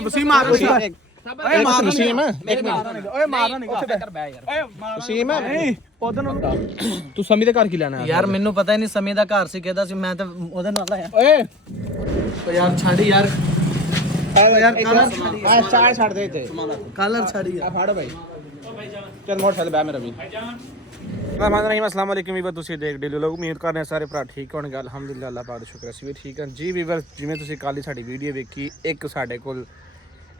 ਵਸੀਮ ਮਾਰ ਓਏ ਮਾਰਨਾ ਵਸੀਮ ਇੱਕ ਮਿੰਟ ਓਏ ਮਾਰਨਾ ਨਹੀਂ ਉੱਥੇ ਕਰ ਬੈ ਯਾਰ ਓਏ ਵਸੀਮ ਨਹੀਂ ਉਧਰ ਨੂੰ ਤੂੰ ਸਮੀ ਦੇ ਘਰ ਕੀ ਲੈਣਾ ਯਾਰ ਮੈਨੂੰ ਪਤਾ ਹੀ ਨਹੀਂ ਸਮੇਂ ਦਾ ਘਰ ਸੀ ਕਿਹਦਾ ਸੀ ਮੈਂ ਤਾਂ ਉਹਦੇ ਨਾਲ ਆਇਆ ਓਏ ਯਾਰ ਛੱਡ ਯਾਰ ਯਾਰ ਆ ਚਾਰ ਛੱਡ ਦੇ ਇੱਥੇ ਕਲਰ ਛੱਡ ਆ ਫੜ ਭਾਈ ਚੱਲ ਮੋਟਰਸਾਈਕਲ ਬੈ ਮੇਰਾ ਵੀ रहमान रहीम अस्सलाम वालेकुम वीवर ਤੁਸੀਂ ਦੇਖ ਡੇ ਲੋਕ ਉਮੀਦ ਕਰਦੇ ਸਾਰੇ ਭਰਾ ਠੀਕ ਹੋਣਗੇ ਅਲਹਮਦੁਲਿਲਾ ਅੱਲਾਹ ਪਾਕ ਦਾ ਸ਼ੁਕਰ ਅਸੀਂ ਵੀ ਠੀਕ ਹਾਂ ਜੀ ਵੀਵਰ ਜਿਵੇਂ ਤੁਸੀਂ ਕੱਲ ਹੀ ਸਾਡੀ ਵੀਡੀਓ ਵੇਖੀ ਇੱਕ ਸਾਡੇ ਕੋਲ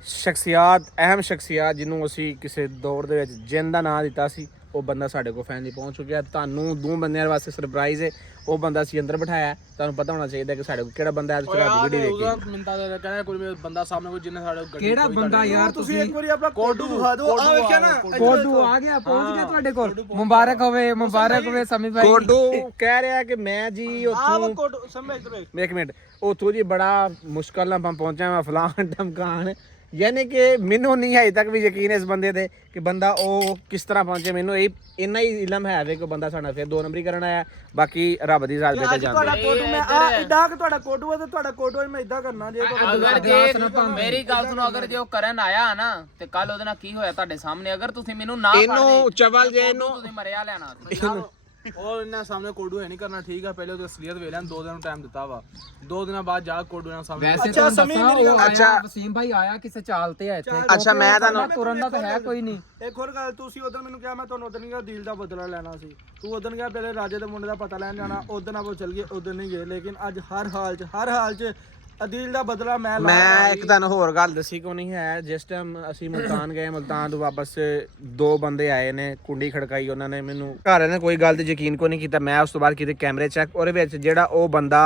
ਸ਼ਖਸੀਅਤ ਅਹਿਮ ਸ਼ਖਸੀਅਤ ਜਿਹਨੂੰ ਅਸੀਂ ਕਿਸੇ ਦੌਰ ਦੇ ਵਿੱਚ ਜਿੰਨ ਦਾ ਨਾਂ ਦਿੱਤਾ ਸੀ ਉਹ ਬੰਦਾ ਸਾਡੇ ਕੋਲ ਫੈਨਲੀ ਪਹੁੰਚ ਚੁੱਕਿਆ ਤੁਹਾਨੂੰ ਦੋ ਬੰਦਿਆਂ ਵਾਸਤੇ ਸਰਪ੍ਰਾਈਜ਼ ਹੈ ਉਹ ਬੰਦਾ ਅਸੀਂ ਅੰਦਰ ਬਿਠਾਇਆ ਤੁਹਾਨੂੰ ਪਤਾ ਹੋਣਾ ਚਾਹੀਦਾ ਕਿ ਸਾਡੇ ਕੋਲ ਕਿਹੜਾ ਬੰਦਾ ਅੱਜ ਰਾਤ ਦੀ ਵੀਡੀਓ ਵੇਖੀ ਮਿੰਤਾ ਦਾ ਕਹਿੰਦਾ ਕੋਈ ਬੰਦਾ ਸਾਹਮਣੇ ਕੋਈ ਜਿੰਨੇ ਸਾਡੇ ਗੱਡੀ ਕਿਹੜਾ ਬੰਦਾ ਯਾਰ ਤੁਸੀਂ ਇੱਕ ਵਾਰੀ ਆਪਣਾ ਕੋਡੂ ਦਿਖਾ ਦਿਓ ਆ ਵੇਖਿਆ ਨਾ ਕੋਡੂ ਆ ਗਿਆ ਪਹੁੰਚ ਗਿਆ ਤੁਹਾਡੇ ਕੋਲ ਮੁਬਾਰਕ ਹੋਵੇ ਸਮੀ ਭਾਈ ਕੋਡੂ ਕਹਿ ਰਿਹਾ ਕਿ ਮੈਂ ਜੀ ਆ ਉੱਥੋਂ ਕੋਡੂ ਸਮਝ ਇੱਧਰ ਵੇਖ ਇੱਕ ਮਿੰਟ ਉੱਥੋਂ ਜੀ ਬੜਾ ਮੁਸ਼ਕਲ ਨਾਲ ਪਹੁੰਚਿਆ ਮੈਂ ਫਲਾਣ ਟਮਕਾਨ ਯਾਨੀ ਕਿ ਮੈਨੂੰ ਨਹੀਂ ਅਜੇ ਤੱਕ ਵੀ ਯਕੀਨ ਇਸ ਬੰਦੇ ਤੇ ਕਿ ਬੰਦਾ ਉਹ ਕਿਸ ਤਰ੍ਹਾਂ ਪਹੁੰਚੇ ਮੈਨੂੰ ਇਹ ਇੰਨਾ ਹੀ ਇਲਮ ਹੈ ਵੇ ਕਿ ਬੰਦਾ ਸਾਡਾ ਫਿਰ 2 ਨੰਬਰੀ ਕਰਨ ਆਇਆ ਬਾਕੀ ਰੱਬ ਦੀ ਜ਼ਾਤ ਤੇ ਤੁਹਾਡਾ ਜਾਂਦੇ ਕੋਡੂ ਮੈਂ ਆ ਇਦਾਂ ਕਿ ਤੁਹਾਡਾ ਕੋਡੂ ਹੈ ਤੇ ਤੁਹਾਡਾ ਕੋਡੂ ਮੈਂ ਇਦਾਂ ਕਰਨਾ ਜੇ ਅਗਰ ਜੇ ਮੇਰੀ ਗੱਲ ਸੁਣੋ ਅਗਰ ਜੇ ਉਹ ਕਰਨ ਆਇਆ ਨਾ ਤੇ ਕੱਲ ਉਹਦੇ ਨਾਲ ਕੀ ਹੋਇਆ ਤੁਹਾਡੇ ਸਾਹਮਣੇ ਅਗਰ ਤੁਸੀਂ ਮੈਨੂੰ ਨਾ ਇਹਨੂੰ ਚਵਲ ਜੇ ਇਹਨੂੰ ਤੁਸੀਂ ਮਰਿਆ ਲੈਣਾ ਉਹ ਇਹਨਾਂ ਸਾਹਮਣੇ ਕੋਡੂ ਹੈ ਨਹੀਂ ਕਰਨਾ ਠੀਕ ਆ ਪਹਿਲੇ ਉਹਦੇ ਅਸਲੀਅਤ ਵੇਖ ਲੈਣ 2 ਦਿਨ ਨੂੰ ਟਾਈਮ ਦਿੱਤਾ ਵਾ 2 ਦਿਨਾਂ ਬਾਅਦ ਜਾ ਕੋਡੂ ਨਾਲ ਸਾਹਮਣੇ ਅੱਛਾ ਸਮੀ ਮੇਰੀ ਗੱਲ ਅੱਛਾ ਵਸੀਮ ਭਾਈ ਆਇਆ ਕਿਸੇ ਚਾਲ ਤੇ ਹੈ ਇੱਥੇ ਅੱਛਾ ਮੈਂ ਤੁਹਾਨੂੰ ਤੁਰਨ ਦਾ ਤਾਂ ਹੈ ਕੋਈ ਨਹੀਂ ਇੱਕ ਹੋਰ ਗੱਲ ਤੁਸੀਂ ਉਦੋਂ ਮੈਨੂੰ ਕਿਹਾ ਮੈਂ ਤੁਹਾਨੂੰ ਉਦੋਂ ਨਹੀਂ ਕਿਹਾ ਦਿਲ ਦਾ ਬਦਲਾ ਲੈਣਾ ਸੀ ਤੂੰ ਉਦੋਂ ਕਿਹਾ ਪਹਿਲੇ ਰਾਜੇ ਦੇ ਮੁੰਡੇ ਦਾ ਪਤਾ ਲੈਣ ਜਾਣਾ ਉਦੋਂ ਆਪਾਂ ਚੱਲ ਗਏ ਉਦੋਂ ਨਹੀਂ ਗਏ ਲੇਕਿਨ ਅੱਜ ਹਰ ਹਾਲ 'ਚ ਅਦੀਲ ਦਾ ਬਦਲਾ ਮੈਂ ਇੱਕ ਤੁਹਾਨੂੰ ਹੋਰ ਗੱਲ ਦੱਸੀ ਕਿਉਂ ਨਹੀਂ ਹੈ ਜਿਸ ਟਾਈਮ ਅਸੀਂ ਮੁਲਤਾਨ ਗਏ ਮੁਲਤਾਨ ਤੋਂ ਵਾਪਸ 2 ਬੰਦੇ ਆਏ ਨੇ ਕੁੰਡੀ ਖੜਕਾਈ ਉਹਨਾਂ ਨੇ ਮੈਨੂੰ ਘਰ ਨੇ ਕੋਈ ਗੱਲ ਤੇ ਯਕੀਨ ਕੋ ਨਹੀਂ ਕੀਤਾ ਮੈਂ ਉਸ ਤੋਂ ਬਾਅਦ ਕੀਤੇ ਕੈਮਰੇ ਚੈੱਕ ਉਹਦੇ ਵਿੱਚ ਜਿਹੜਾ ਉਹ ਬੰਦਾ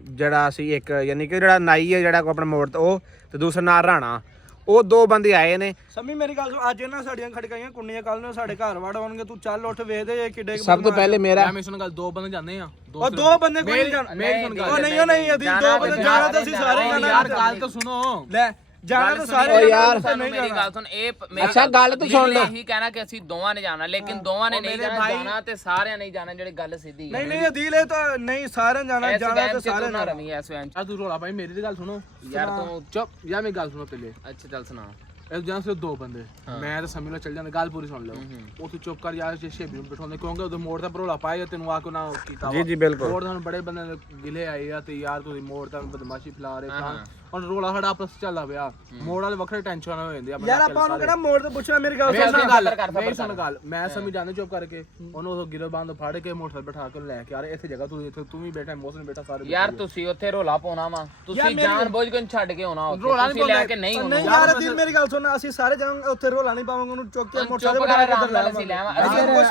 ਜਿਹੜਾ ਅਸੀਂ ਇੱਕ ਯਾਨੀ ਕਿ ਜਿਹੜਾ ਨਾਈ ਹੈ ਜਿਹੜਾ ਕੋ ਆਪਣਾ ਮੋੜ ਤੇ ਉਹ ਤੇ ਦੂਸਰਾ ਨਾਲ ਰਾਣਾ ਉਹ 2 ਬੰਦੇ ਆਏ ਨੇ ਸਮੀ ਮੇਰੀ ਗੱਲ ਸੁਣ ਅੱਜ ਇਹਨਾਂ ਸਾਡੀਆਂ ਖੜਕਾਈਆਂ ਕੁੰਡੀਆਂ ਕੱਲ ਨੂੰ ਸਾਡੇ ਘਰ ਵੜ ਆਉਣਗੇ ਤੂੰ ਚੱਲ ਉੱਠ ਵੇਖਦੇ ਕਿੱਡੇ ਸਭ ਤੋਂ ਪਹਿਲੇ ਮੇਰਾ ਮੈਂ ਸੁਣ ਗੱਲ 2 ਬੰਦੇ ਜਾਂਦੇ ਆ ਉਹ 2 ਬੰਦੇ ਕੋਈ ਨਹੀਂ ਜਾਣਾ ਉਹ ਨਹੀਂ ਅਦੀ 2 ਬੰਦੇ ਜਾਣਾ ਤਾਂ ਅਸੀਂ ਸਾਰੇ ਜਾਣਾ ਯਾਰ ਗੱਲ ਤਾਂ ਸੁਣੋ ਲੈ ਜਾਣਾ ਤਾਂ ਸਾਰੇ ਓ ਯਾਰ ਮੇਰੀ ਗੱਲ ਸੁਣ ਇਹ ਅੱਛਾ ਗੱਲ ਤੂੰ ਸੁਣ ਲੈ ਇਹੀ ਕਹਿਣਾ ਕਿ ਅਸੀਂ ਦੋਵਾਂ ਨੇ ਜਾਣਾ ਲੇਕਿਨ ਦੋਵਾਂ ਨੇ ਨਹੀਂ ਜਾਣਾ ਤੇ ਸਾਰਿਆਂ ਨੇ ਜਾਣਾ ਜਿਹੜੀ ਗੱਲ ਸਿੱਧੀ ਹੈ ਨਹੀਂ ਅਦੀਲ ਇਹ ਤਾਂ ਨਹੀਂ ਸਾਰਿਆਂ ਜਾਣਾ ਤੇ ਸਾਰੇ ਨਾ ਰਵੀ ਐਸ ਵੈਨ ਆ ਤੂੰ ਰੋਲਾ ਭਾਈ ਮੇਰੀ ਦੀ ਗੱਲ ਸੁਣੋ ਯਾਰ ਤੂੰ ਚੁੱਪ ਯਾਰ ਮੇਰੀ ਗੱਲ ਸੁਣੋ ਪਹਿਲੇ ਅੱਛਾ ਚੱਲ ਸੁਣਾ ਇਹ ਜਾਂ ਸਿਰਫ 2 ਬੰਦੇ ਮੈਂ ਤੇ ਸਮੀ ਨਾਲ ਚੱਲ ਜਾਂਦੇ ਗੱਲ ਪੂਰੀ ਸੁਣ ਲਓ ਉਹ ਤੂੰ ਚੁੱਪ ਕਰ ਯਾਰ ਜੇ ਸ਼ੇਬੀ ਨੂੰ ਬਿਠਾਉਂਦੇ ਕਿਉਂਕਿ ਉਹਦੇ ਮੋੜ ਤੇ ਭਰੋਲਾ ਪਾਇਆ ਤੈਨੂੰ ਆ ਕੇ ਨਾ ਕੀਤਾ ਜੀ ਬਿਲਕੁਲ ਮੋੜ ਤੁਹਾਨੂੰ ਬੜੇ ਬੰਦੇ ਗਿਲੇ ਆਏ ਆ ਤੇ ਯਾਰ ਤੁਸੀਂ ਮੋੜ ਤਾਂ ਬਦਮਾਸ਼ੀ ਫਲਾ ਰਹੇ ਤਾਂ ਹੁਣ ਰੋਲਾ ਸਾਡਾ ਆਪਸ ਚੱਲਦਾ ਪਿਆ ਮੋੜ ਵਾਲੇ ਵੱਖਰੇ ਟੈਨਸ਼ਨ ਹੋ ਜਾਂਦੇ ਆ ਯਾਰ ਆਪਾਂ ਉਹਨੂੰ ਕਿਹੜਾ ਮੋੜ ਤੇ ਪੁੱਛਿਆ ਮੇਰੀ ਗੱਲ ਸੁਣ ਗੱਲ ਮੈਂ ਸਮਝ ਜਾਂਦੇ ਚੁੱਪ ਕਰਕੇ ਉਹਨੂੰ ਉਹ ਗਿਰੇ ਬੰਦ ਫੜ ਕੇ ਮੋਟਰਸਾਈਕਲ ਬਿਠਾ ਕੇ ਲੈ ਕੇ ਆ ਇੱਥੇ ਜਗ੍ਹਾ ਤੂੰ ਵੀ ਬੈਠਾ ਮੌਸਮ ਬੈਠਾ ਸਾਰੇ ਯਾਰ ਤੁਸੀਂ ਉੱਥੇ ਰੋਲਾ ਪਾਉਣਾ ਵਾ ਤੁਸੀਂ ਜਾਣ ਬੁੱਝ ਕੇ ਛੱਡ ਕੇ ਆਉਣਾ ਤੁਸੀਂ ਲੈ ਕੇ ਨਹੀਂ ਆਉਣਾ ਯਾਰ ਅਦੀਲ ਮੇਰੀ ਗੱਲ ਸੁਣ ਅਸੀਂ ਸਾਰੇ ਜਾਵਾਂਗੇ ਉੱਥੇ ਰੋਲਾ ਨਹੀਂ ਪਾਵਾਂਗੇ ਉਹਨੂੰ ਚੁੱਕ ਕੇ ਮੋਟਰਸਾਈਕਲ ਬਿਠਾ ਕੇ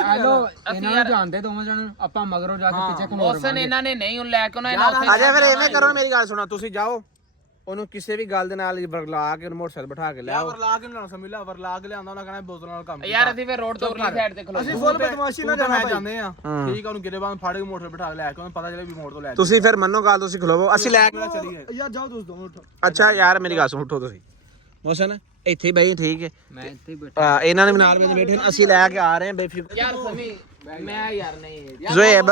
ਹੈਲੋ ਇਹਨਾਂ ਨੂੰ ਜਾਣਦੇ ਦੋਵਾਂ ਜਣ ਆਪਾਂ ਮਗਰੋਂ ਜਾ ਕੇ ਪਿੱਛੇ ਘੁੰਮੋ ਉਸਨ ਇਹਨਾਂ ਨੇ ਨਹੀਂ ਲੈ ਕੇ ਉਹਨਾਂ ਇਹਨਾਂ ਉੱਥੇ ਅਜਾ ਫਿਰ ਐਵੇਂ ਕਰੋ ਮੇਰੀ ਗੱਲ ਸੁਣੋ ਤੁਸੀਂ ਜਾਓ ਉਹਨੂੰ ਕਿਸੇ ਵੀ ਗੱਲ ਦੇ ਨਾਲ ਵਰਲਾ ਕੇ ਮੋਟਰਸਾਈਕਲ ਬਿਠਾ ਕੇ ਲਿਆਓ ਵਰਲਾ ਕੇ ਲਿਆਉਣਾ ਸਮਝ ਲਾ ਵਰਲਾ ਕੇ ਲਿਆਉਂਦਾ ਉਹਨਾਂ ਕਹਿੰਦਾ ਬੋਤਲ ਨਾਲ ਕੰਮ ਯਾਰ ਅਸੀਂ ਫਿਰ ਰੋਡ ਤੋਂ ਉਰਲੀ ਸਾਈਡ ਤੇ ਖਲੋ ਅਸੀਂ ਫੁੱਲ ਬਦਮਾਸ਼ੀ ਨਾਲ ਜਾਣਾ ਜਾਂਦੇ ਆ ਠੀਕ ਆ ਉਹਨੂੰ ਗਿਰੇ ਬੰਦ ਫੜ ਕੇ ਮੋਟਰ ਬਿਠਾ ਕੇ ਲੈ ਕੇ ਉਹਨੂੰ ਪਤਾ ਚੱਲੇ ਵੀ ਮੋੜ ਤੋਂ ਲੈ ਤੁਸੀਂ ਫਿਰ ਮੰਨੋ ਗੱਲ ਤੁਸੀਂ ਖਲੋਵੋ ਅਸੀਂ ਲੈ ਕੇ ਚੱਲੀਏ ਯਾਰ ਜਾਓ ਤੁਸੀਂ ਦੋਨੋਂ ਉੱਠੋ ਅੱਛਾ ਯਾਰ ਮੇਰੀ ਗੱਲ ਸੁਣ ਉੱਠੋ ਤੁਸੀਂ ਮੋਸਨ ਇੱਥੇ ਬਈ ਠੀਕ ਹੈ ਮੈਂ ਇੱਥੇ ਹੀ ਬੈਠਾ ਇਹਨਾਂ ਨੇ ਵੀ ਨਾਲ ਬੈਠੇ ਅਸੀਂ ਲੈ ਕੇ ਆ ਰਹੇ ਹਾਂ ਬੇਫਿਕਰ ਯਾਰ ਸਮੀ ਮੈਂ ਯਾਰ ਨਹੀਂ ਜ਼ੁਏਬ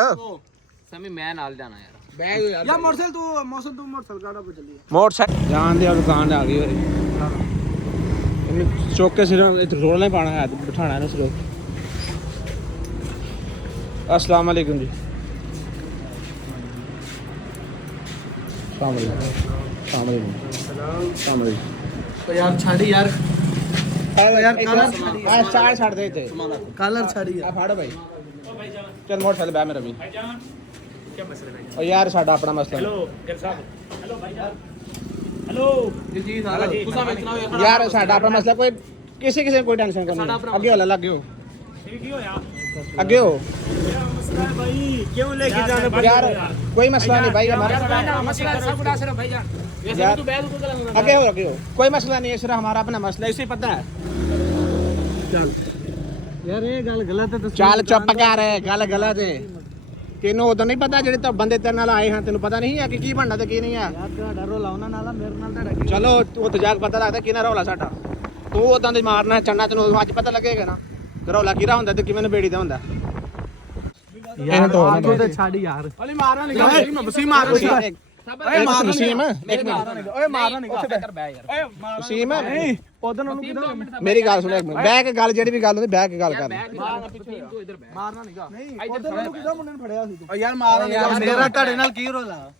ਸਮੀ ਮੈਂ ਨਾਲ ਜਾਣਾ ਯਾਰ ਯਾਰ ਮੋਟਰਸਾਈਕਲ ਤੂੰ ਮੋਟਰਸਾਈਕਲ ਕਾੜਾ ਪੇ ਚੱਲੀਏ ਮੋਟਰਸਾਈਕਲ ਜਾਣ ਦੇ ਦੁਕਾਨ ਆ ਗਈ ਹੋਰੀ ਇਹਨੂੰ ਚੁੱਕ ਕੇ ਸਿਰ ਇੱਥੇ ਰੋਲਣਾ ਹੀ ਪਾਣਾ ਹੈ ਬਿਠਾਣਾ ਇਹਨੂੰ ਸਿਰ अस्सलाम वालेकुम जी ਯਾਰ ਛੱਡ ਯਾਰ ਯਾਰ ਆ ਚਾਰ ਛੱਡ ਦੇ ਇੱਥੇ ਕਲਰ ਛੱਡ ਯਾਰ ਆ ਫੜ ਭਾਈ ਚੱਲ ਮੋਟਰਸਾਈਕਲ ਬੈ ਮੇਰਾ ਵੀ ਓ ਯਾਰ ਸਾਡਾ ਆਪਣਾ ਮਸਲਾ ਹੈਲੋ ਗਿਰ ਸਾਹਿਬ ਹੈਲੋ ਭਾਈ ਯਾਰ ਹੈਲੋ ਜੀ ਸਾਰਾ ਤੁਸੀਂ ਵੇਖਣਾ ਯਾਰ ਸਾਡਾ ਆਪਣਾ ਮਸਲਾ ਕੋਈ ਕਿਸੇ ਕੋਈ ਟੈਨਸ਼ਨ ਕਰਨੀ ਅੱਗੇ ਹੋ ਲੱਗੇ ਹੋ ਕੀ ਹੋਇਆ ਅੱਗੇ ਹੋ भाई क्यों लेके जाने यार कोई मसला नहीं भाई हमारा ਮਸਲਾ ਸਭ ਦਾ ਸਿਰਫ ਭਾਈ ਜਾਨ ਵੈਸੇ ਤੂੰ ਬੈਠ ਤੂੰ ਕਰਾਂਗਾ आगे हो कोई मसला नहीं है सिर्फ हमारा अपना मसला है इसे पता है चल यार ये गल गलत है तो ਚੱਲ ਚੁੱਪ ਕਰ ਗੱਲ ਗਲਤ ਹੈ ਤੈਨੂੰ ਉਦੋਂ ਨਹੀਂ ਪਤਾ ਜਿਹੜੇ ਤਾਂ ਬੰਦੇ ਤੇਰੇ ਨਾਲ ਆਏ ਹਨ ਤੈਨੂੰ ਪਤਾ ਨਹੀਂ ਹੈ ਕਿ ਕੀ ਬਣਨਾ ਤੇ ਕੀ ਨਹੀਂ ਆ यार ਤੁਹਾਡਾ ਰੋਲਾ ਉਹਨਾਂ ਨਾਲ ਮੇਰੇ ਨਾਲ ਤਾਂ ਚਲੋ ਉਹ ਤੇ ਜਾ ਕੇ ਪਤਾ ਲੱਗਦਾ ਕਿਹਨਾਂ ਰੌਲਾ ਸਾਡਾ ਤੂੰ ਉਦਾਂ ਦੇ ਮਾਰਨਾ ਚੰਨਾ ਤੈਨੂੰ ਅੱਜ ਪਤਾ ਲੱਗੇਗਾ ਨਾ ਰੌਲਾ ਕਿਹੜਾ ਹੁੰਦਾ ਤੇ ਕਿਵੇਂ ਨਵੇੜੀ ਦਾ ਹੁੰਦਾ ਯਾਰ ਤੂੰ ਤੇ ਛੱਡ ਯਾਰ ਅਲੀ ਮਾਰਨਾ ਨਹੀਂ ਵਸੀਮ ਮਾਰ ਓਏ ਮਾਰਨਾ ਵਸੀਮ ਓਏ ਮਾਰਨਾ ਨਹੀਂ ਕਰ ਬੈ ਯਾਰ ਓਏ ਵਸੀਮ ਨਹੀਂ ਉਧਰ ਨੂੰ ਕਿਦਾਂ ਮੇਰੀ ਗੱਲ ਸੁਣ ਇੱਕ ਮਿੰਟ ਬਹਿ ਕੇ ਗੱਲ ਜਿਹੜੀ ਵੀ ਗੱਲ ਹੁੰਦੀ ਬਹਿ ਕੇ ਗੱਲ ਕਰ ਮਾਰਨਾ ਪਿੱਛੇ ਤੂੰ ਇਧਰ ਬੈ ਮਾਰਨਾ ਨਹੀਂਗਾ ਨਹੀਂ ਉਧਰ ਨੂੰ ਕਿਦਾਂ ਮੁੰਡੇ ਨੂੰ ਫੜਿਆ ਸੀ ਤੂੰ ਓ ਯਾਰ ਮਾਰਨਾ ਨਹੀਂਗਾ ਮੇਰਾ ਤੁਹਾਡੇ ਨਾਲ ਕੀ ਰੋਲਾ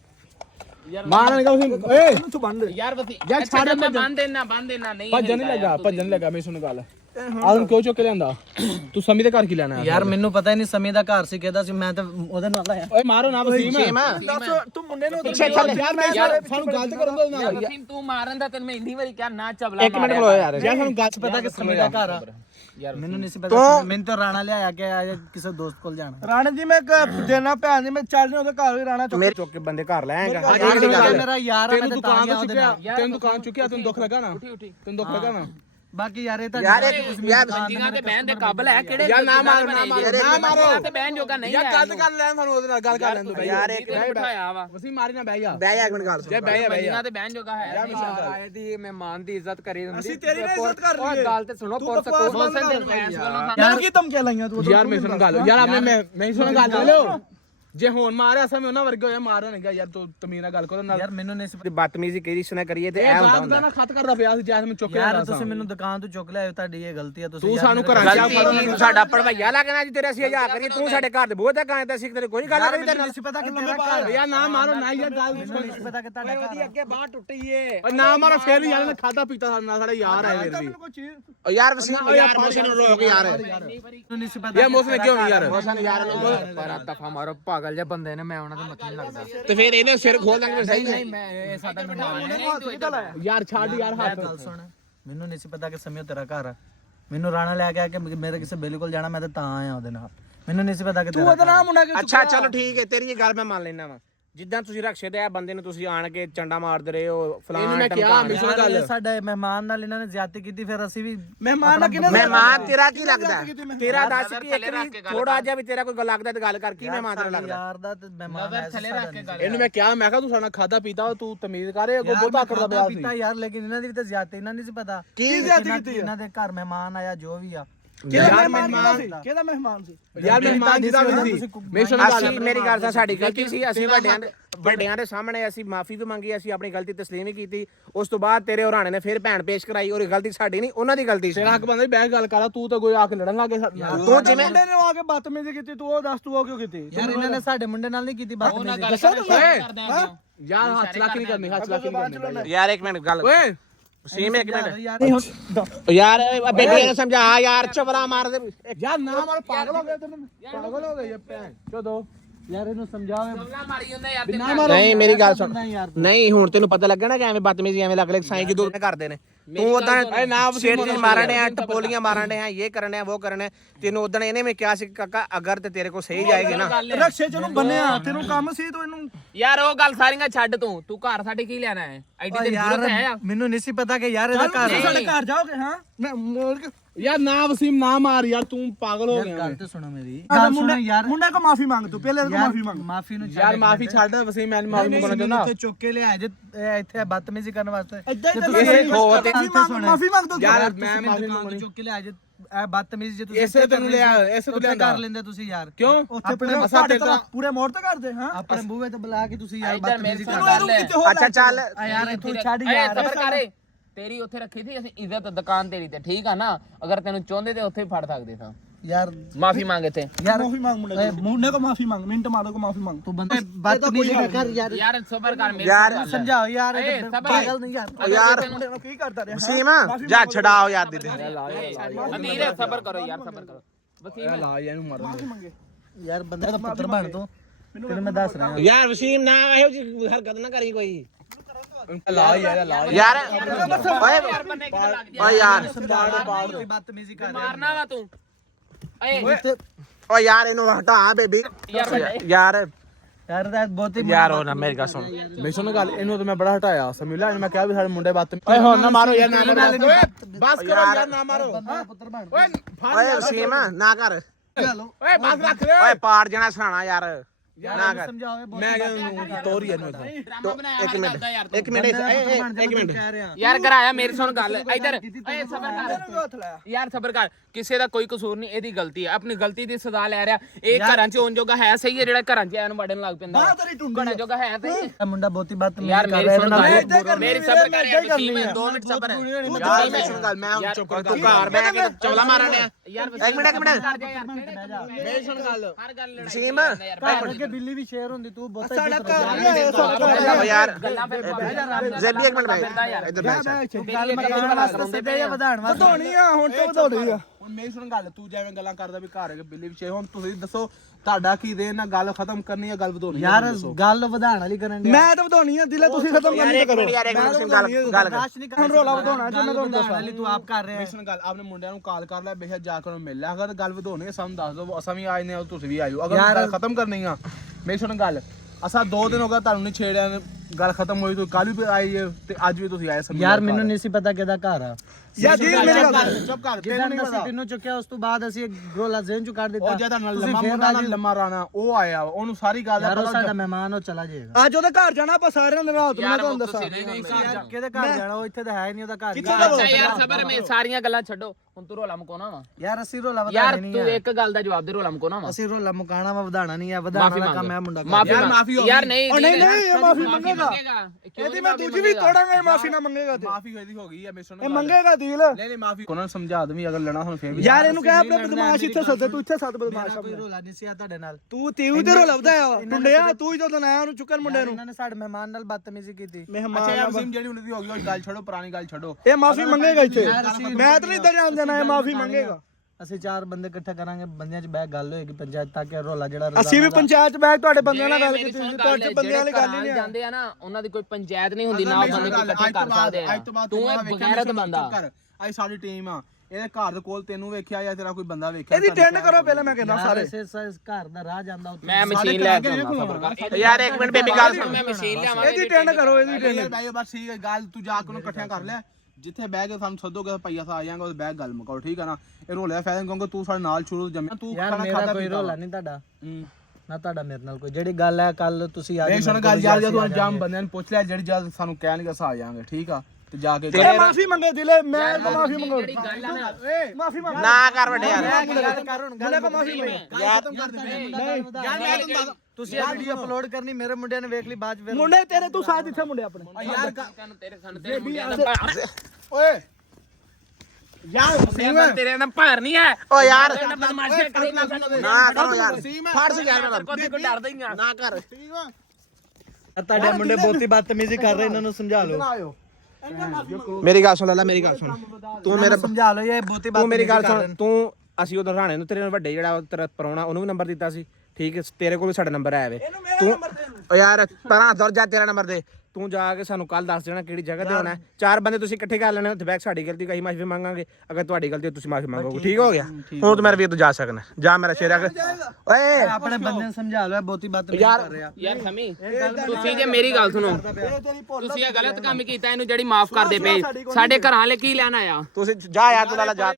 ਮਾਰਨਾ ਨਹੀਂਗਾ ਵਸੀਮ ਓਏ ਤੂੰ ਬੰਦ ਯਾਰ ਬਸੀ ਯਾਰ ਛੱਡ ਮੈਂ ਬੰਦ ਦੇਣਾ ਨਹੀਂ ਭੱਜਣ ਨਹੀਂ ਲੱਗਾ ਮੇਰੀ ਸੁਣ ਗੱਲ ਆਦਮ ਕਿਉਂ ਚੁੱਕ ਕੇ ਲਿਆਂਦਾ ਤੂੰ ਸਮੀ ਦੇ ਘਰ ਕੀ ਲੈਣਾ ਯਾਰ ਮੈਨੂੰ ਪਤਾ ਹੀ ਨਹੀਂ ਸਮੇਂ ਦਾ ਘਰ ਸੀ ਕਿਹਦਾ ਸੀ ਮੈਂ ਤਾਂ ਉਹਦੇ ਨਾਲ ਆਇਆ ਓਏ ਮਾਰੋ ਨਾ ਵਸੀਮ ਦੱਸ ਤੂੰ ਮੁੰਡੇ ਨੂੰ ਯਾਰ ਮੈਂ ਸਾਨੂੰ ਗਲਤ ਕਰਨ ਦੋ ਨਾ ਵਸੀਮ ਤੂੰ ਮਾਰਨ ਦਾ ਤੈਨੂੰ ਮੈਂ ਇੰਨੀ ਵਾਰੀ ਕਿਹਾ ਨਾ ਚਬਲਾ ਇੱਕ ਮਿੰਟ ਖਲੋ ਯਾਰ ਯਾਰ ਸਾਨੂੰ ਗੱਲ ਪਤਾ ਕਿ ਸਮੇਂ ਦਾ ਘਰ ਆ ਯਾਰ ਮੈਨੂੰ ਨਹੀਂ ਸੀ ਪਤਾ ਮੈਨੂੰ ਤਾਂ ਰਾਣਾ ਲਿਆਇਆ ਕਿ ਅੱਜ ਕਿਸੇ ਦੋਸਤ ਕੋਲ ਜਾਣਾ ਰਾਣੇ ਜੀ ਮੈਂ ਦੇਣਾ ਭੈਣ ਜੀ ਮੈਂ ਚੱਲ ਰਿਹਾ ਉਹਦੇ ਘਰ ਵੀ ਰਾਣਾ ਮੇਰੇ ਚੁੱਕ ਕੇ ਬੰਦੇ ਘਰ ਲੈ ਆਏਗਾ ਮੇਰਾ ਯਾਰ ਆ ਤੈਨੂੰ ਮੈਂ ਦੁਕਾਨ ਤਾਂ ਤੋਂ ਚੁੱਕਿਆ ਤੈਨੂੰ ਦੁਕਾਨ ਚੁੱਕਿਆ ਤੈਨੂੰ ਦੁੱਖ ਲੱਗਾ ਨਾ ਤੈਨੂੰ ਦੁੱਖ ਲੱਗਾ ਨਾ ਬਾਕੀ ਯਾਰ ਇਹ ਤਾਂ ਯਾਰ ਇੱਕ ਯਾਰ ਬੰਦੀਆਂ ਤੇ ਬਹਿਣ ਦੇ ਕਾਬਲ ਹੈ ਕਿਹੜੇ ਯਾਰ ਨਾ ਮਾਰੋ ਨਾ ਮਾਰੋ ਤੇ ਬਹਿਣ ਜੋਗਾ ਨਹੀਂ ਯਾਰ ਗੱਲ ਕਰ ਲੈਣ ਸਾਨੂੰ ਉਹਦੇ ਨਾਲ ਗੱਲ ਕਰ ਲੈਣ ਦੋ ਯਾਰ ਇੱਕ ਬਿਠਾਇਆ ਵਾ ਵਸੀਮ ਮਾਰੀ ਨਾ ਬਹਿ ਜਾ ਬਹਿ ਜਾ ਇੱਕ ਮਿੰਟ ਗੱਲ ਸੁਣ ਬਹਿ ਜਾ ਬੰਦੀਆਂ ਤੇ ਬਹਿਣ ਜੋਗਾ ਹੈ ਆਏ ਦੀ ਮਹਿਮਾਨ ਦੀ ਇੱਜ਼ਤ ਕਰੀ ਹੁੰਦੀ ਅਸੀਂ ਤੇਰੀ ਨਾ ਇੱਜ਼ਤ ਕਰ ਲਈਏ ਗੱਲ ਤੇ ਸੁਣੋ ਤੂੰ ਬਕਵਾਸ ਬੰਦ ਕਰ ਯਾਰ ਕੀ ਧਮਕੀਆਂ ਲਾਈਆਂ ਤੂੰ ਯਾਰ ਮੈਂ ਸੁਣ ਗੱਲ ਯਾਰ ਆਪਣੇ ਮੈਂ ਸੁਣ ਗੱਲ ਲਿਓ ਜੇ ਹੁਣ ਮਾਰਿਆ ਸਾ ਮੈਂ ਉਹਨਾਂ ਵਰਗੇ ਹੋਇਆ ਮਾਰਨਾ ਨਹੀਂਗਾ ਯਾਰ ਤੂੰ ਤਮੀਰ ਨਾਲ ਗੱਲ ਕਰੋ ਨਾਲ ਯਾਰ ਮੈਨੂੰ ਨਹੀਂ ਸੀ ਬਦਤਮੀਜ਼ੀ ਕਿਹੜੀ ਸੁਣਾ ਕਰੀਏ ਤੇ ਐ ਹੁੰਦਾ ਨਾ ਖਤ ਕਰਦਾ ਪਿਆ ਸੀ ਜੈਸ ਮੈਂ ਚੁੱਕ ਯਾਰ ਤੁਸੀਂ ਮੈਨੂੰ ਦੁਕਾਨ ਤੋਂ ਚੁੱਕ ਲਿਆਏ ਤੁਹਾਡੀ ਇਹ ਗਲਤੀ ਆ ਤੂੰ ਸਾਨੂੰ ਘਰਾਂ ਜਾ ਤੂੰ ਸਾਡਾ ਪੜਵਾਈਆ ਲੱਗਣਾ ਜੀ ਤੇਰੇ ਅਸੀਂ ਹਜ਼ਾਰ ਕਰੀਏ ਤੂੰ ਸਾਡੇ ਘਰ ਦੇ ਬੋਝ ਤੱਕ ਆਏ ਤਾਂ ਅਸੀਂ ਤੇਰੇ ਕੋਈ ਗੱਲ ਕਰੀ ਤੇਰੇ ਨਾਲ ਪਤਾ ਕਿ ਤੇਰਾ ਘਰ ਯਾਰ ਨਾ ਮਾਰੋ ਨਾ ਯਾਰ ਗੱਲ ਨਹੀਂ ਪਤਾ ਕਿ ਤੁਹਾਡਾ ਘਰ ਅੱਗੇ ਬਾਹ ਟੁੱਟੀ ਏ ਓਏ ਨਾ ਮਾਰੋ ਫੇਰ ਵੀ ਯਾਰ ਨੇ ਖਾਦਾ ਪੀਤਾ ਸਾਡੇ ਨਾਲ ਸਾਡੇ ਯਾਰ ਆਏ ਫਿਰ ਵੀ ਕੋਈ ਚੀਜ਼ ਓ ਯਾਰ ਵਸੀਮ ਯਾਰ ਮੋਸ਼ਨ ਨੂੰ ਰੋਕ ਯਾਰ ਮੈਨੂੰ ਨਹੀਂ ਸੀ ਪਤਾ ਯਾਰ ਮੋਸਮ ਕਿਉਂ ਨਹੀਂ ਯਾਰ ਮੋਸ਼ਨ ਯਾਰ ਪਰ ਦਫਾ ਮਾਰੋ ਪਾਗਲ ਜਿਹਾ ਬੰਦੇ ਨੇ ਮੈਂ ਉਹਨਾਂ ਦੇ ਮੱਥੇ ਨਹੀਂ ਲੱਗਦਾ ਤੇ ਫਿਰ ਇਹਨੇ ਸਿਰ ਖੋਲ ਦਾਂਗੇ ਸਹੀ ਨਹੀਂ ਮੈਂ ਇਹ ਸਾਡਾ ਮਹਿਮਾਨ ਹੈ ਯਾਰ ਛੱਡ ਯਾਰ ਹੱਥ ਗੱਲ ਸੁਣ ਮੈਨੂੰ ਨਹੀਂ ਸੀ ਪਤਾ ਕਿ ਸਮੇਂ ਤੇਰਾ ਘਰ ਆ ਮੈਨੂੰ ਰਾਣਾ ਲੈ ਕੇ ਆ ਕਿ ਮੇਰੇ ਕਿਸੇ ਬੇਲੀ ਕੋਲ ਜਾਣਾ ਮੈਂ ਤਾਂ ਆਇਆ ਉਹਦੇ ਨਾਲ ਮੈਨੂੰ ਨਹੀਂ ਸੀ ਪਤਾ ਕਿ ਤੂੰ ਉਹਦਾ ਨਾਮ ਮੁੰਡਾ ਅੱਛਾ ਚਲੋ ਠੀਕ ਹੈ ਤੇਰੀ ਇਹ ਗੱਲ ਮੈਂ ਮੰਨ ਲੈਣਾ ਵਾ ਜਿੱਦਾਂ ਤੁਸੀਂ ਰਕਸ਼ੇ ਤੇ ਆ ਬੰਦੇ ਨੂੰ ਤੁਸੀਂ ਆਣ ਕੇ ਚੰਡਾ ਮਾਰਦੇ ਰਹੇ ਹੋ ਇਹਨੂੰ ਮੈਂ ਕਿਹਾ ਮਿਸਲ ਗੱਲ ਸਾਡੇ ਮਹਿਮਾਨ ਨਾਲ ਇਹਨਾਂ ਨੇ ਜ਼ਿਆਦਤੀ ਕੀਤੀ ਫਿਰ ਅਸੀਂ ਵੀ ਮਹਿਮਾਨ ਨਾਲ ਕਿਹਨੇ ਮਹਿਮਾਨ ਤੇਰਾ ਕੀ ਲੱਗਦਾ ਤੇਰਾ ਦੱਸ ਕਿ ਇੱਕ ਵੀ ਥੋੜਾ ਜਿਹਾ ਵੀ ਤੇਰਾ ਕੋਈ ਗੱਲ ਲੱਗਦਾ ਤੇ ਗੱਲ ਕਰ ਕੀ ਮਹਿਮਾਨ ਤੇਰਾ ਲੱਗਦਾ ਯਾਰ ਦਾ ਤੇ ਮਹਿਮਾਨ ਹੈ ਥੱਲੇ ਰੱਖ ਕੇ ਗੱਲ ਇਹਨੂੰ ਮੈਂ ਕਿਹਾ ਮੈਂ ਕਿਹਾ ਤੂੰ ਸਾਡਾ ਖਾਦਾ ਪੀਤਾ ਤੂੰ ਤਮੀਜ਼ ਕਰ ਅੱਗੋਂ ਬਹੁਤਾ ਆਕੜਦਾ ਪਿਆ ਸੀ ਪੀਤਾ ਯਾਰ ਲੇਕਿਨ ਇਹਨਾਂ ਦੀ ਵੀ ਤਾਂ ਜ਼ਿਆਦਤੀ ਇਹਨਾਂ ਨਹੀਂ ਸੀ ਪਤਾ ਕੀ ਜ਼ਿਆਦਤੀ ਕੀਤੀ ਇਹਨਾਂ ਦੇ ਘਰ ਮਹਿਮਾਨ ਆਇਆ ਜੋ ਵੀ ਆ ਕਿਹਦਾ ਮਹਿਮਾਨ ਸੀ ਕਿਹਦਾ ਮਹਿਮਾਨ ਸੀ ਯਾਰ ਮਹਿਮਾਨ ਜੀ ਦਾ ਵੀ ਸੀ ਮੈਂ ਸੁਣ ਗੱਲ ਅਸੀਂ ਮੇਰੀ ਗੱਲ ਤਾਂ ਸਾਡੀ ਗਲਤੀ ਸੀ ਅਸੀਂ ਵੱਡਿਆਂ ਦੇ ਸਾਹਮਣੇ ਅਸੀਂ ਮਾਫੀ ਵੀ ਮੰਗੀ ਅਸੀਂ ਆਪਣੀ ਗਲਤੀ ਤਸਲੀਮ ਵੀ ਕੀਤੀ ਉਸ ਤੋਂ ਬਾਅਦ ਤੇਰੇ ਹੋਰਾਣੇ ਨੇ ਫਿਰ ਭੈਣ ਪੇਸ਼ ਕਰਾਈ ਔਰ ਇਹ ਗਲਤੀ ਸਾਡੀ ਨਹੀਂ ਉਹਨਾਂ ਦੀ ਗਲਤੀ ਸੀ ਤੇਰਾ ਹੱਕ ਬੰਦਾ ਬਹਿ ਗੱਲ ਕਰਾ ਤੂੰ ਤਾਂ ਕੋਈ ਆ ਕੇ ਲੜਨ ਲੱਗੇ ਤੂੰ ਜਿਵੇਂ ਮੁੰਡੇ ਨੇ ਆ ਕੇ ਬਦਤਮੀਜ਼ੀ ਕੀਤੀ ਤੂੰ ਉਹ ਦੱਸ ਤੂੰ ਉਹ ਕਿਉਂ ਕੀਤੀ ਯਾਰ ਇਹਨਾਂ ਨੇ ਸਾਡੇ ਮੁੰਡੇ ਨਾਲ ਨਹੀਂ ਕੀਤੀ ਬਾਤ ਮੇਰੀ ਯਾਰ ਹੱਥ ਲਾ ਕੇ ਨਹੀਂ ਕਰਨੀ ਹੱਥ ਲਾ ਕੇ ਨਹੀਂ ਕਰਨੀ ਯਾਰ ਇੱਕ ਮਿੰਟ ਗੱਲ ਓਏ ਸੀਮ ਇੱਕ ਮਿੰਟ ਯਾਰ ਯਾਰ ਬੇਟੀ ਨੂੰ ਸਮਝਾ ਯਾਰ ਚਵਰਾ ਮਾਰ ਦੇ ਯਾਰ ਨਾ ਮਾਰ ਪਾਗਲ ਹੋ ਗਿਆ ਤੈਨੂੰ ਪਾਗਲ ਹੋ ਗਿਆ ਭੈਣ ਚੋਦੋ ਯਾਰ ਇਹਨੂੰ ਸਮਝਾਓ ਮਾਰੀ ਹੁੰਦਾ ਯਾਰ ਨਹੀਂ ਮੇਰੀ ਗੱਲ ਸੁਣ ਨਹੀਂ ਹੁਣ ਤੈਨੂੰ ਪਤਾ ਲੱਗਾ ਨਾ ਕਿ ਐਵੇਂ ਬਦਤਮੀਜ਼ੀ ਐਵੇਂ ਲੱਗ ਲੈ ਸਾਈਂ ਜਦੋਂ ਕਰਦੇ ਨੇ ਤੂੰ ਉਦਾਂ ਨਾ ਸੇਠ ਜੀ ਮਾਰਨ ਡਿਆ ਟਪੋਲੀਆਂ ਮਾਰਨ ਡਿਆ ਇਹ ਕਰਨ ਡਿਆ ਉਹ ਕਰਨ ਡਿਆ ਤੈਨੂੰ ਉਦੋਂ ਇਹਨੇ ਮੈਂ ਕਿਹਾ ਸੀ ਕਾਕਾ ਅਗਰ ਤੇ ਤੇਰੇ ਕੋਲ ਸਹੀ ਜਾਏਗੀ ਨਾ ਰਕਸ਼ੇ ਚ ਨੂੰ ਬੰਨਿਆ ਤੈਨੂੰ ਕੰਮ ਸੀ ਤੂੰ ਇਹਨੂੰ ਯਾਰ ਉਹ ਗੱਲ ਸਾਰੀਆਂ ਛੱਡ ਤੂੰ ਘਰ ਸਾਡੇ ਕੀ ਲੈਣਾ ਹੈ ਐਡੀ ਤੇ ਜ਼ਰੂਰਤ ਹੈ ਆ ਮੈਨੂੰ ਨਹੀਂ ਸੀ ਪਤਾ ਕਿ ਯਾਰ ਇਹਦਾ ਘਰ ਤੁਸੀਂ ਸਾਡੇ ਘਰ ਜਾਓਗੇ ਹਾਂ ਮੈਂ ਮੋੜ ਕੇ ਯਾਰ ਨਾ ਵਸੀਮ ਨਾ ਮਾਰ ਯਾਰ ਤੂੰ ਪਾਗਲ ਹੋ ਗਿਆ ਗੱਲ ਤੇ ਸੁਣੋ ਮੇਰੀ ਗੱਲ ਸੁਣੋ ਯਾਰ ਮੁੰਡੇ ਕੋ ਮਾਫੀ ਮੰਗ ਤੂੰ ਪਹਿਲੇ ਤੋਂ ਮਾਫੀ ਮੰਗ ਮਾਫੀ ਨੂੰ ਯਾਰ ਮਾਫੀ ਛੱਡ ਵਸੀਮ ਮੈਂ ਮਾਫੀ ਮੰਗਣਾ ਚਾਹੁੰਦਾ ਉੱਥੇ ਚੁੱਕ ਕੇ ਲਿਆ ਜੇ ਇੱਥੇ ਬਦਤਮੀਜ਼ੀ ਕਰਨ ਵਾਸਤੇ ਏਦਾਂ ਹੀ ਮਾਫੀ ਮੰਗ ਦੋ ਯਾਰ ਮੈਂ ਮਾਫੀ ਮੰਗਣੀ ਚੁੱਕ ਕੇ ਲਿਆ ਜੇ ਇਹ ਬਦਤਮੀਜ਼ੀ ਜੇ ਤੁਸੀਂ ਇਸੇ ਤੈਨੂੰ ਲਿਆ ਇਸੇ ਤੋਂ ਲਿਆਂਦਾ ਕਰ ਲੈਂਦੇ ਤੁਸੀਂ ਯਾਰ ਕਿਉਂ ਉੱਥੇ ਪੂਰੇ ਮੋੜ ਤੇ ਕਰਦੇ ਹਾਂ ਆਪਣੇ ਬੂਹੇ ਤੇ ਬੁਲਾ ਕੇ ਤੁਸੀਂ ਯਾਰ ਇੱਧਰ ਮੇਰੇ ਬਦਤਮੀਜ਼ੀ ਸਾਹਮਣੇ ਕਰ ਗੱਲ ਹੈ ਅੱਛਾ ਚੱਲ ਯਾਰ ਇੱਥੋਂ ਛੱਡ ਓਏ ਯਾਰ ਸਬਰ ਕਰੇ ਤੇਰੀ ਉੱਥੇ ਰੱਖੀ ਸੀ ਅਸੀਂ ਇੱਜ਼ਤ ਦੁਕਾਨ ਤੇਰੀ ਤੇ ਠੀਕ ਆ ਨਾ ਅਗਰ ਤੈਨੂੰ ਚਾਹੁੰਦੇ ਤੇ ਉੱਥੇ ਫੜ ਸਕਦੇ ਸਾਂ ਯਾਰ ਮਾਫੀ ਮੰਗ ਇੱਥੇ ਯਾਰ ਮਾਫੀ ਮੰਗ ਮੁੰਡੇ ਕੋ ਮਾਫੀ ਮੰਗ ਮਿੰਟ ਮਾਰੋ ਕੋ ਮਾਫੀ ਮੰਗ ਤੂੰ ਬੰਦਾ ਬਦਤਮੀਜ਼ੀ ਕਰ ਯਾਰ ਯਾਰ ਸਬਰ ਕਰ ਮੇਰੇ ਯਾਰ ਸਮਝਾਓ ਯਾਰ ਏ, ਸਬਰ ਪਾਗਲ ਨਹੀਂ ਯਾਰ ਯਾਰ ਮੁੰਡੇ ਨੂੰ ਕੀ ਕਰਦਾ ਰਿਹਾ ਵਸੀਮ ਜਾ ਛਡਾਓ ਯਾਰ ਦੀਦੀ ਅਮੀਰ ਸਬਰ ਕਰੋ ਯਾਰ ਸਬਰ ਕਰੋ ਵਸੀਮ ਲਾ ਇਹਨੂੰ ਮਾਰ ਯਾਰ ਬੰਦੇ ਦਾ ਪੁੱਤਰ ਬਣ ਤੂੰ ਤੈਨੂੰ ਮੈਂ ਦੱਸ ਰਿਹਾ ਯਾਰ ਵਸੀਮ ਨਾ ਇਹੋ ਜੀ ਹਰਕਤ ਨਾ ਕਰੀ ਕੋਈ ਲਾ ਯਾਰ ਲਾ ਯਾਰ ਓਏ ਬੰਨੇ ਕਿਤੇ ਲੱਗ ਜਾ ਓਏ ਯਾਰ ਕੋਈ ਬਦਤਮੀਜ਼ੀ ਕਰ ਰਿਹਾ ਮਾਰਨਾ ਵਾ ਤੂੰ ਏ ਓ ਯਾਰ ਇਹਨੂੰ ਹਟਾ ਬੇਬੀ ਯਾਰ ਯਾਰ ਦਾ ਬਹੁਤ ਹੀ ਯਾਰ ਉਹ ਨਾ ਮੇਰੀ ਗੱਲ ਸੁਣ ਮੈਂ ਸੁਣ ਗੱਲ ਇਹਨੂੰ ਤਾਂ ਮੈਂ ਬੜਾ ਹਟਾਇਆ ਸਮੀਲਾ ਇਹਨੂੰ ਮੈਂ ਕਿਹਾ ਵੀ ਸਾਡੇ ਮੁੰਡੇ ਬਾਤ ਓਏ ਹੋ ਨਾ ਮਾਰੋ ਯਾਰ ਨਾ ਮਾਰੋ ਓਏ ਬਸ ਕਰੋ ਯਾਰ ਨਾ ਮਾਰੋ ਪੁੱਤਰ ਬਣ ਓਏ ਓਏ ਵਸੀਮ ਨਾ ਕਰ ਓਏ ਬਸ ਰੱਖ ਦੇ ਓਏ ਪਾੜ ਜਾਣਾ ਸਰਾਣਾ ਯਾਰ ਨਾ ਕਰ ਸਮਝਾਓ ਮੈਂ ਤੋਰੀ ਇਹਨੂੰ ਡਰਾਮਾ ਬਣਾਇਆ ਇੱਕ ਮਿੰਟ ਯਾਰ ਇੱਕ ਮਿੰਟ ਇੱਕ ਮਿੰਟ ਕਹਿ ਰਿਹਾ ਯਾਰ ਘਰਾਇਆ ਮੇਰੀ ਸੁਣ ਗੱਲ ਇੱਧਰ ਏ ਸਬਰ ਕਰ ਹੱਥ ਲਾਇਆ ਯਾਰ ਸਬਰ ਕਰ ਕਿਸੇ ਦਾ ਕੋਈ ਕਸੂਰ ਨਹੀਂ ਇਹਦੀ ਗਲਤੀ ਹੈ ਆਪਣੀ ਗਲਤੀ ਦੀ ਸਜ਼ਾ ਲੈ ਰਿਹਾ ਇਹ ਘਰਾਂ 'ਚ ਹੋਣ ਜੋਗਾ ਹੈ ਸਹੀ ਹੈ ਜਿਹੜਾ ਘਰਾਂ 'ਚ ਐਨ ਵੜਨ ਲੱਗ ਪੈਂਦਾ ਬਾਹਰ ਤੇਰੀ ਟੁੰਡੀ ਘਰਾਂ ਜੋਗਾ ਹੈ ਤੇ ਇਹ ਮੁੰਡਾ ਬਹੁਤੀ ਬਾਤ ਯਾਰ ਮੇਰੀ ਸੁਣ ਗੱਲ ਮੇਰੀ ਸਬਰ ਕਰ ਯਾਰ ਕਰਨੀ ਵਸੀਮ ਹੈ। 2 ਮਿੰਟ ਸਬਰ ਹੈ ਯਾਰ ਮੈਂ ਸੁਣ ਗੱਲ ਮੈਂ ਚੁੱਪ ਕਰ ਤੂੰ ਘਰ ਬੈ ਕੇ ਚਵਲਾ ਮਾਰਨ ਡਿਆ ਯਾਰ ਇੱਕ ਮਿੰਟ ਮੇਰੀ ਸੁਣ ਗੱਲ ਹਰ ਗੱਲ ਲੜਾਈ ਵਸੀਮ ਘਰ ਅੱਗੇ ਬਿੱਲੀ ਵੀ ਸ਼ੇਅਰ ਹੁੰਦੀ ਤੂੰ ਬਹੁਤਾ ਸਾਡਾ ਘਰ ਨਹੀਂ ਹੈ ਸਾਡਾ ਓ ਯਾਰ ਗੱਲਾਂ ਫਿਰ ਜ਼ੈਬੀ ਇੱਕ ਮਿੰਟ ਬੈਠ ਇੱਧਰ ਬੈਠ ਗੱਲ ਮਕਾਨ ਵਾਸਤੇ ਸਿੱਧੇ ਜਾਂ ਵਧਾਉਣ ਵਾਸਤੇ ਵਧਾਉਣੀ ਆ ਹੁਣ ਤੋਂ ਵਧਾਉਣੀ ਆ ਹੁਣ ਮੇਰੀ ਸੁਣ ਗੱਲ ਤੂੰ ਜਿਵੇਂ ਗੱਲਾਂ ਕਰਦਾ ਵੀ ਘਰ ਹੈ ਬਿੱਲੀ ਵਿਛੇ ਹੁਣ ਤੁਸੀਂ ਦੱਸੋ ਤੁਹਾਡਾ ਕੀ ਦੇ ਨਾ ਗੱਲ ਖਤਮ ਕਰਨੀ ਹੈ ਗੱਲ ਵਧਾਉਣੀ ਹੈ ਯਾਰ ਗੱਲ ਵਧਾਉਣ ਵਾਲੀ ਕਰਨ ਦੇ ਮੈਂ ਤਾਂ ਵਧਾਉਣੀ ਆ ਦਿਲੇ ਤੁਸੀਂ ਖਤਮ ਕਰਨੀ ਤੇ ਕਰੋ ਯਾਰ ਇੱਕ ਮਿੰਟ ਵਸੀਮ ਗੱਲ ਕਰ ਬਰਦਾਸ਼ਤ ਨਹੀਂ ਹੁਣ ਰੋਲਾ ਵਧਾਉਣਾ ਜੇ ਮੈਂ ਤੁਹਾਨੂੰ ਵਧਾਉਣ ਦੱਸਾਂ ਵਾਲੀ ਤੂੰ ਆਪ ਕਰ ਰਿਹਾ ਮੇਰੀ ਸੁਣ ਗੱਲ ਆਪਣੇ ਮੁੰਡਿਆਂ ਨੂੰ ਕਾਲ ਕਰ ਲੈ ਬੇਸ਼ੱਕ ਜਾ ਕੇ ਉਹਨੂੰ ਮਿਲ ਲੈ ਅਗਰ ਗੱਲ ਵਧਾਉਣੀ ਹੈ ਸਾਨੂੰ ਦੱਸ ਦਿਓ ਅਸਾਂ ਵੀ ਆਏ ਨੇ ਤੁਸੀਂ ਵੀ ਆਇਓ ਅਗਰ ਗੱਲ ਖਤਮ ਕਰਨੀ ਆ ਮੇਰੀ ਸੁਣ ਗੱਲ ਅਸਾਂ 2 ਦਿਨ ਹੋ ਗਏ ਤੁਹਾਨੂੰ ਨਹੀਂ ਛੇੜਿਆ ਗੱਲ ਖਤਮ ਹੋਈ ਤੂੰ ਕੱਲ ਵੀ ਆਈ ਤੇ ਅੱਜ ਵੀ ਤੁਸੀਂ ਆਏ ਸਮਝ ਯਾਰ ਮੈਨੂੰ ਨਹੀਂ ਸੀ ਪਤਾ ਕਿਹਦਾ ਘਰ ਆ ਯਾਰ ਜੀ ਮੇਰੀ ਗੱਲ ਚੁੱਪ ਕਰ ਜਿੱਦਾਂ ਅਸੀਂ ਤੈਨੂੰ ਚੁੱਕਿਆ ਉਸ ਤੋਂ ਬਾਅਦ ਅਸੀਂ ਗੋਲਾ ਜ਼ੇਨ ਚੁ ਕਰ ਦਿੱਤਾ ਉਹ ਜਿਹਦਾ ਨਾਲ ਲੰਮਾ ਮੁੰਡਾ ਨਾਲ ਲੰਮਾ ਰਾਣਾ ਉਹ ਆਇਆ ਉਹਨੂੰ ਸਾਰੀ ਗੱਲ ਦਾ ਯਾਰ ਉਹ ਪਤਾ ਸਾਡਾ ਮਹਿਮਾਨ ਉਹ ਚਲਾ ਜਾਏਗਾ ਅੱਜ ਉਹਦੇ ਘਰ ਜਾਣਾ ਆਪਾਂ ਸਾਰਿਆਂ ਦੇ ਰਾਤ ਨੂੰ ਮੈਂ ਤੁਹਾਨੂੰ ਦੱਸਾਂ ਯਾਰ ਕਿਹਦੇ ਘਰ ਜਾਣਾ ਉਹ ਇੱਥੇ ਤਾਂ ਹੈ ਨਹੀਂ ਉਹਦਾ ਘਰ ਅੱਛਾ ਯਾਰ ਸਬਰ ਮੈਂ ਸਾਰੀਆਂ ਗੱਲਾਂ ਛੱਡੋ ਹੁਣ ਤੂੰ ਰੋਲਾ ਮਕੋਣਾ ਵਾ ਯਾਰ ਅਸੀਂ ਰੋਲਾ ਯਾਰ ਵਧਾਣਾ ਤੂੰ ਨਹੀਂ ਇੱਕ ਗੱਲ ਦਾ ਜਵਾਬ ਦੇ ਰੋਲਾ ਮਕੋਣਾ ਵਾ ਅਸੀਂ ਰੋਲਾ ਮੁਕਾਣਾ ਵਾ ਵਧਾਣਾ ਨਹੀਂ ਆ ਵਧਾਉਣ ਵਾਲਾ ਕੰਮ ਹੈ ਮੁੰਡਾ ਮਾਫੀ ਯਾਰ ਨਹੀਂ ਉਹ ਨਹੀਂ ਨਹੀਂ ਇਹ ਮਾਫੀ ਮੰਗੇਗਾ ਕਿਉਂ ਇਹਦੀ ਮੈਂ ਦੂਜੀ ਵੀ ਤੋੜਾਂਗਾ ਇਹ ਮਾਫੀ ਨਾ ਮੰਗੇਗਾ ਤੇ ਮਾਫੀ ਹੋਈ ਹੋ ਗਈ ਹੈ ਮੇਰੀ ਸੁਣ ਇਹ ਮੰਗੇਗਾ ਦਿਲ ਨਹੀਂ ਨਹੀਂ ਮਾਫੀ ਉਹਨਾਂ ਨੂੰ ਸਮਝਾ ਦਵੀਂ ਅਗਰ ਲੈਣਾ ਹੁਣ ਫੇਰ ਵੀ ਯਾਰ ਇਹਨੂੰ ਕਹਿ ਆਪਣੇ ਬਦਮਾਸ਼ ਇੱਥੇ ਸੱਦੇ ਤੂੰ ਇੱਥੇ ਸੱਦ ਬਦਮਾਸ਼ ਕੋਈ ਰੋਲਾ ਨਹੀਂ ਸੀ ਆ ਤੁਹਾਡੇ ਨਾਲ ਤੂੰ ਤੀਉ ਤੇ ਰੋ ਲੱਭਦਾ ਆ ਟੁੰਡਿਆ ਤੂੰ ਹੀ ਜਦੋਂ ਆਇਆ ਉਹਨੂੰ ਚੁੱਕਣ ਮੁੰਡੇ ਨੂੰ ਇਹਨਾਂ ਨੇ ਸਾਡੇ ਮਹਿਮਾਨ ਨਾਲ ਬਦਤਮੀਜ਼ੀ ਕੀਤੀ ਅੱਛਾ ਮਹਿਮਾਨ ਯਾਰ ਵਸੀਮ ਜਿਹੜੀ ਉਹਨਾਂ ਦੀ ਹੋ ਗਈ ਉਹ ਗੱਲ ਛੱਡੋ ਪੁਰਾਣੀ ਗੱਲ ਛੱਡੋ ਇਹ ਮਾਫੀ ਮੰਗੇਗਾ ਇੱਥੇ ਮੈਂ ਤਾਂ ਨਹੀਂ ਇੱਧਰ ਜਾਣ ਦੇਣਾ ਇਹ ਮਾਫੀ ਮੰਗੇਗਾ ਅਸੀਂ 4 ਬੰਦੇ ਇਕੱਠੇ ਕਰਾਂਗੇ ਬੰਦਿਆਂ 'ਚ ਬਹਿ ਗੱਲ ਹੋਏਗੀ ਪੰਚਾਇਤ ਤੱਕ ਰੋਲਾ ਜਿਹੜਾ ਅਸੀਂ ਵੀ ਪੰਚਾਇਤ ਚ ਬੈਠ ਤੁਹਾਡੇ ਬੰਦਿਆਂ ਨਾਲ ਗੱਲ ਕੀਤੀ ਸੀ ਤੁਹਾਡੇ ਬੰਦਿਆਂ ਵਾਲੀ ਗੱਲ ਹੀ ਨਹੀਂ ਜਾਂਦੇ ਆ ਨਾ ਉਹਨਾਂ ਦੀ ਕੋਈ ਪੰਚਾਇਤ ਨਹੀਂ ਹੁੰਦੀ ਨਾ ਉਹ ਬੰਦੇ ਕੋਈ ਇਕੱਠੇ ਕਰ ਸਕਦੇ ਆ ਅੱਜ ਤੋਂ ਬਾਅਦ ਤੂੰ ਇਹ ਬਗੈਰਤ ਬੰਦਾ ਅੱਜ ਸਾਡੀ ਟੀਮ ਆ ਇਹਦੇ ਘਰ ਦੇ ਕੋਲ ਤੈਨੂੰ ਵੇਖਿਆ ਜਾਂ ਤੇਰਾ ਕੋਈ ਬੰਦਾ ਵੇਖਿਆ ਇਹਦੀ ਟੈਂਡ ਕਰੋ ਪਹਿਲਾਂ ਮੈਂ ਕਹਿੰਦਾ ਸਾਰੇ ਇਸ ਘਰ ਦਾ ਰਾਹ ਜਾਂਦਾ ਉੱਥੇ ਮੈਂ ਮਸ਼ੀਨ ਲੈ ਕੇ ਆਉਣਾ ਸਬਰ ਕਰ ਯਾਰ ਇੱਕ ਮਿੰਟ ਬੇਬੀ ਗੱਲ ਸੁਣ ਮੈਂ ਮਸ਼ੀਨ ਲਿਆਵਾਂ ਇਹਦੀ ਟੈਂਡ ਕਰੋ ਇਹਦੀ ਟੈਂਡ ਬਾਈ ਬਸ ਠੀਕ ਹੈ ਗੱਲ ਤੂੰ ਜਾ ਕੇ ਉਹਨੂੰ ਇਕੱਠਿਆਂ ਕਰ ਲੈ ਜਿੱਥੇ ਬਹਿ ਕੇ ਸਾਨੂੰ ਸੱਦੋਗੇ ਪਈਆ ਸਾ ਆ ਜਾਏਗਾ ਉਹ ਬਹਿ ਗੱਲ ਮੁਕਾਓ ਠੀਕ ਹੈ ਨਾ ਇਹ ਰੋਲੇ ਦਾ ਫਾਇਦਾ ਕਿਉਂਕਿ ਤੂੰ ਸਾਡੇ ਨਾਲ ਸ਼ੁਰੂ ਜੰਮਿਆ ਤੂੰ ਯਾਰ ਖਾਣਾ ਮੇਰਾ ਖਾਦਾ ਕੋਈ ਰੋਲਾ ਨਹੀਂ ਤੁਹਾਡਾ ਨਾ ਤੁਹਾਡਾ ਮੇਰੇ ਨਾਲ ਕੋਈ ਜਿਹੜੀ ਗੱਲ ਹੈ ਕੱਲ ਤੁਸੀਂ ਆ ਦੇਖ ਸੁਣ ਗੱਲ ਯਾਰ ਜਦੋਂ ਅੰਜਾਮ ਬੰਦਿਆਂ ਨੂੰ ਪੁੱਛ ਲਿਆ ਜਿਹੜੀ ਜਦ ਸਾਨੂੰ ਕਹਿਣਗੇ ਅਸਾਂ ਆ ਜਾਾਂਗੇ ਠੀਕ ਆ ਤੇ ਜਾ ਕੇ ਇਹ ਮਾਫੀ ਮੰਗੇ ਦਿਲੇ ਮੈਂ ਮਾਫੀ ਮੰਗੋ ਗੱਲ ਆ ਨਾ ਮਾਫੀ ਮੰਗ ਨਾ ਕਰ ਵੱਡੇ ਯਾਰ ਗੱਲ ਕਰ ਹੁਣ ਗੱਲ ਮਾਫੀ ਮੰਗ ਯਾਰ ਮੈਂ ਤੁਹਾਨੂੰ ਤੁਸੀਂ ਇਹ ਵੀਡੀਓ ਅਪਲੋਡ ਕਰਨੀ ਮੇਰੇ ਮੁੰਡਿਆਂ ਨੇ ਵੇਖ ਲਈ ਬਾਅਦ ਚ ਫਿਰ ਮੁੰਡੇ ਤੇਰੇ ਤੂੰ ਸਾਥ ਇੱਥੇ ਮੁੰਡੇ ਆਪਣੇ ਯਾਰ ਤੇਰੇ ਸਾਨੂੰ ਤੇਰੇ ਮੁੰਡਿਆਂ ਦਾ ਓਏ ਯਾਰ ਤੇਰੇ ਨਾਲ ਭਾਰ ਨਹੀਂ ਹੈ ਓ ਯਾਰ ਬਦਮਾਸ਼ੀ ਕਰੀ ਨਾ ਸਾਨੂੰ ਨਾ ਕਰੋ ਯਾਰ ਫੜ ਸੇ ਯਾਰ ਮੈਂ ਕੋਈ ਡਰਦਾ ਹੀ ਆ ਨਾ ਕਰ ਤੁਹਾਡੇ ਮੁੰਡੇ ਬਹੁਤੀ ਬਦਤਮੀਜ਼ੀ ਕਰ ਰਹੇ ਇਹਨਾਂ ਨੂੰ ਸਮਝਾ ਲਓ ਮੇਰੀ ਗੱਲ ਸੁਣ ਲੈ ਮੇਰੀ ਗੱਲ ਸੁਣ ਤੂੰ ਮੇਰਾ ਸਮਝਾ ਲਓ ਇਹ ਬਹੁਤੀ ਤੂੰ ਮੇਰੀ ਗੱਲ ਸੁਣ ਤੂੰ ਅਸੀਂ ਉਦੋਂ ਰਾਣੇ ਨੂੰ ਤੇਰੇ ਵੱਡੇ ਜਿਹੜਾ ਤੇਰਾ ਪਰੌਣਾ ਉਹਨੂੰ ਵੀ ਨੰਬਰ ਦਿੱਤਾ ਸੀ ਠੀਕ ਹੈ ਤੇਰੇ ਕੋਲ ਵੀ ਸਾਡਾ ਨੰਬਰ ਆਇਆ ਵੇ ਤੂੰ ਓ ਯਾਰ ਪਰਾਂ ਦੌਰ ਜਾ ਤੇਰਾ ਨੰਬਰ ਦੇ ਤੂੰ ਜਾ ਕੇ ਸਾਨੂੰ ਕੱਲ ਦੱਸ ਦੇਣਾ ਕਿਹੜੀ ਜਗ੍ਹਾ ਤੇ ਹੋਣਾ 4 ਬੰਦੇ ਤੁਸੀਂ ਇਕੱਠੇ ਕਰ ਲੈਣੇ ਉੱਥੇ ਬੈਕ ਸਾਡੀ ਗਲਤੀ ਕਹੀ ਮਾਫੀ ਮੰਗਾਂਗੇ ਅਗਰ ਤੁਹਾਡੀ ਗਲਤੀ ਤੁਸੀਂ ਮਾਫੀ ਮੰਗੋਗੇ ਠੀਕ ਹੋ ਗਿਆ ਹੁਣ ਤੂੰ ਮੇਰੇ ਵੀਰ ਤੋਂ ਜਾ ਸਕਣਾ ਜਾ ਮੇਰਾ ਸ਼ੇਰਾ ਓਏ ਆਪਣੇ ਬੰਦੇ ਨੂੰ ਸਮਝਾ ਲਓ ਇਹ ਬਹੁਤੀ ਬਦਤਮੀਜ਼ੀ ਕਰ ਰਿਹਾ ਯਾਰ ਸਮੀ ਤੁਸੀਂ ਜੇ ਮੇਰੀ ਗੱਲ ਸੁਣੋ ਤੁਸੀਂ ਇਹ ਗਲਤ ਕੰਮ ਕੀਤਾ ਇਹਨੂੰ ਜਿਹੜੀ ਮਾਫ ਕਰਦੇ ਪਏ ਸਾਡੇ ਘਰਾਂ ਵਾਲੇ ਕੀ ਲੈਣ ਆਇਆ ਤੁਸੀਂ ਜਾ ਯਾਰ ਤੂੰ ਲਾਲਾ ਜਾ